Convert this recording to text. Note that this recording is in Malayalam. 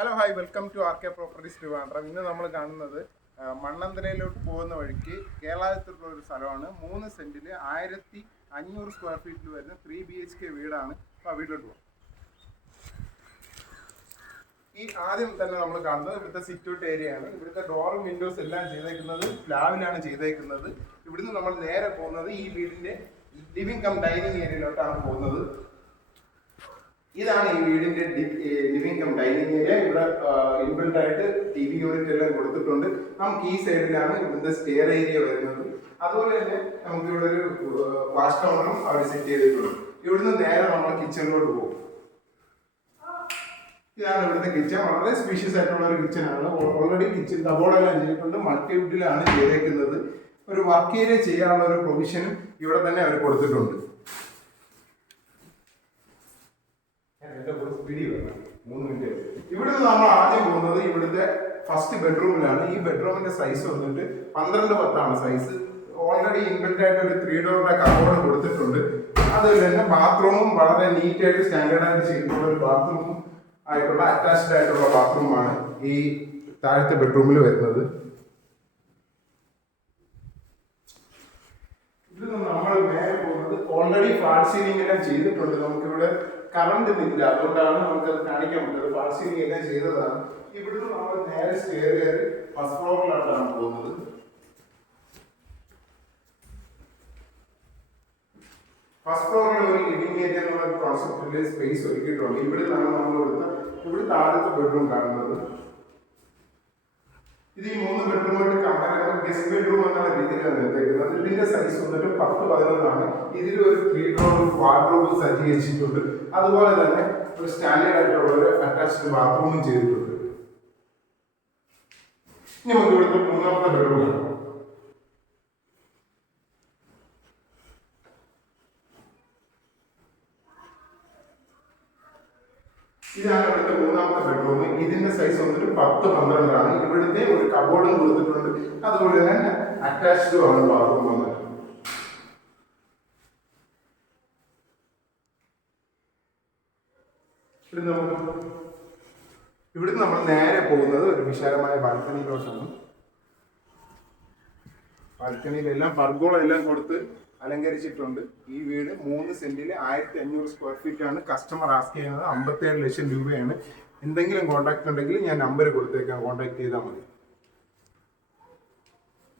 Hello hi welcome to R K properties Trivandrum. ഇന്ന് നമ്മൾ കാണുന്നത് മണ്ണന്തരയിലോട്ട് പോകുന്ന വഴിക്ക് കേരളത്തിലുള്ള ഒരു സ്ഥലമാണ്. 3 സെന്റിൽ 1500 സ്ക്വയർ ഫീറ്റിൽ വരുന്ന 3 BHK വീടാണ്. അപ്പോൾ വീട്ടിലോട്ട് പോകും. ഈ ആദ്യം തന്നെ നമ്മൾ കാണുന്നത് ഇവിടുത്തെ സിറ്റ്ഔട്ട് ഏരിയ ആണ്. ഇവിടുത്തെ ഡോറും വിൻഡോസ് എല്ലാം ചെയ്തേക്കുന്നത് പ്ലാവിലാണ് ചെയ്തേക്കുന്നത്. ഇവിടുന്ന് നമ്മൾ നേരെ പോകുന്നത് ഈ വീടിന്റെ ലിവിംഗ് കം ഡൈനിങ് ഏരിയയിലോട്ടാണ് പോകുന്നത്. ഇതാണ് ഈ വീടിന്റെ ലിവിംഗ് കം ഡൈനിങ് ഏരിയ. ഇവിടെ ഇൻബിൽറ്റ് ആയിട്ട് TV യൂണിറ്റ് എല്ലാം കൊടുത്തിട്ടുണ്ട്. നമുക്ക് ഈ സൈഡിലാണ് ഇവിടുത്തെ സ്റ്റെയർ ഏരിയ വരുന്നത്. അതുപോലെ തന്നെ നമുക്ക് ഇവിടെ ഒരു വാഷ് കൗണ്ടറും അവർ സെറ്റ് ചെയ്തിട്ടുണ്ട്. ഇവിടുന്ന് നേരെ നമ്മൾ കിച്ചണിലോട്ട് പോകും. ഇതാണ് ഇവിടുത്തെ കിച്ചൺ. വളരെ സ്പീഷ്യസ് ആയിട്ടുള്ള ഒരു കിച്ചൺ ആണ്. ഓൾറെഡി കിച്ചൺ കബോർഡെല്ലാം ചെയ്തിട്ടുണ്ട്. മൾട്ടിവുഡിലാണ് ചെയ്തേക്കുന്നത്. ഒരു വർക്ക് ഏരിയ ചെയ്യാനുള്ള ഒരു പ്രൊവിഷനും ഇവിടെ തന്നെ അവർ കൊടുത്തിട്ടുണ്ട്. ഇവിടുന്ന് നമ്മൾ ആദ്യം പോകുന്നത് ഇവിടുത്തെ ഫസ്റ്റ് ബെഡ്റൂമിലാണ്. ഈ ബെഡ്റൂമിന്റെ സൈസ് വന്നിട്ട് 12x10 സൈസ്. ഓൾറെഡി ഇൻബിൽറ്റ് ആയിട്ട് ഒരു 3 ഡോറിന്റെ കബോർഡ് കൊടുത്തിട്ടുണ്ട്. അതുപോലെ തന്നെ ബാത്റൂമും വളരെ നീറ്റ് ആയിട്ട് സ്റ്റാൻഡേർഡ് ആയിട്ട് ചെയ്തിട്ടുള്ള ഒരു ബാത്റൂമും ആയിട്ടുള്ള അറ്റാച്ച്ഡ് ആയിട്ടുള്ള ബാത്റൂമാണ് ഈ താഴത്തെ ബെഡ്റൂമിൽ വരുന്നത്. ഇത് നമ്മൾ നേരെ പോകുന്നത് ഓൾറെഡി ഫാൾ സീലിംഗ് എല്ലാം ചെയ്തിട്ടുണ്ട്. നമുക്കിവിടെ കറണ്ട് ഇല്ല, അതുകൊണ്ടാണ് നമുക്കത് കാണിക്കാൻ പറ്റുന്നത്. ഫാൾ സീലിംഗ് എല്ലാം ചെയ്തതാണ്. ഇവിടുന്ന് നമ്മൾ നേരെ സ്റ്റെയർ കയറി ഫസ്റ്റ് ഫ്ലോറിലോട്ടാണ് പോകുന്നത്. ഫസ്റ്റ് ഫ്ലോറിൽ ഒരു ലിവിംഗ് ഏരിയ എന്നുള്ള കോൺസെപ്റ്റിൽ സ്പേസ് ഒരുക്കിയിട്ടുണ്ട്. ഇവിടുന്നാണ് നമ്മൾ ഇവിടുത്തെ ആദ്യത്തെ ബെഡ്റൂം കാണുന്നത്. ഇത് ഈ 3 ബെഡ്റൂമായിട്ട് കമ്പയർ ചെയ്യുമ്പോൾ ഗസ്റ്റ് ബെഡ്റൂം എന്നുള്ള രീതിയിലാണ് നിർത്തിയിരിക്കുന്നത്. ഇതിന്റെ സൈസ് വന്നിട്ട് 10x11 ഇതിൽ ഒരു 3 ഡോർ വാർഡ്രോബ് സജ്ജീകരിച്ചിട്ടുണ്ട്. അതുപോലെ തന്നെ ഒരു സ്റ്റാൻഡേർഡ് ആയിട്ടുള്ള ഒരു അറ്റാച്ച്ഡ് ബാത്റൂമും ചെയ്തിട്ടുണ്ട്. ഇനി നമുക്ക് ഇവിടുത്തെ 3ാമത്തെ ബെഡ്റൂം ആണ്. ഇതാണ് ഇവിടുത്തെ 3ാമത്തെ ബെഡ്റൂം. ഇതിന്റെ സൈസ് വന്നിട്ട് 10x12 ഇവിടുത്തെ ഒരു കബോർഡും കൊടുത്തിട്ടുണ്ട്. അതുപോലെ തന്നെ അറ്റാച്ച്ഡും ആണ് ബാത്റൂം വന്നിട്ട്. ഇവിടുന്ന് നമ്മൾ നേരെ പോകുന്നത് ഒരു വിശാലമായ ബാൽക്കണിയിലോട്ടാണ്. ബാൽക്കണിയിലെല്ലാം പർഗോളെല്ലാം കൊടുത്ത് അലങ്കരിച്ചിട്ടുണ്ട്. ഈ വീട് 3 സെന്റിൽ 1500 സ്ക്വയർ ഫീറ്റ് ആണ്. കസ്റ്റമർ ആസ്ക് ചെയ്യുന്നത് 57 ലക്ഷം രൂപയാണ്. എന്തെങ്കിലും കോൺടാക്ട് ഉണ്ടെങ്കിൽ ഞാൻ നമ്പർ കൊടുത്തേക്കാം, കോൺടാക്ട് ചെയ്താൽ മതി.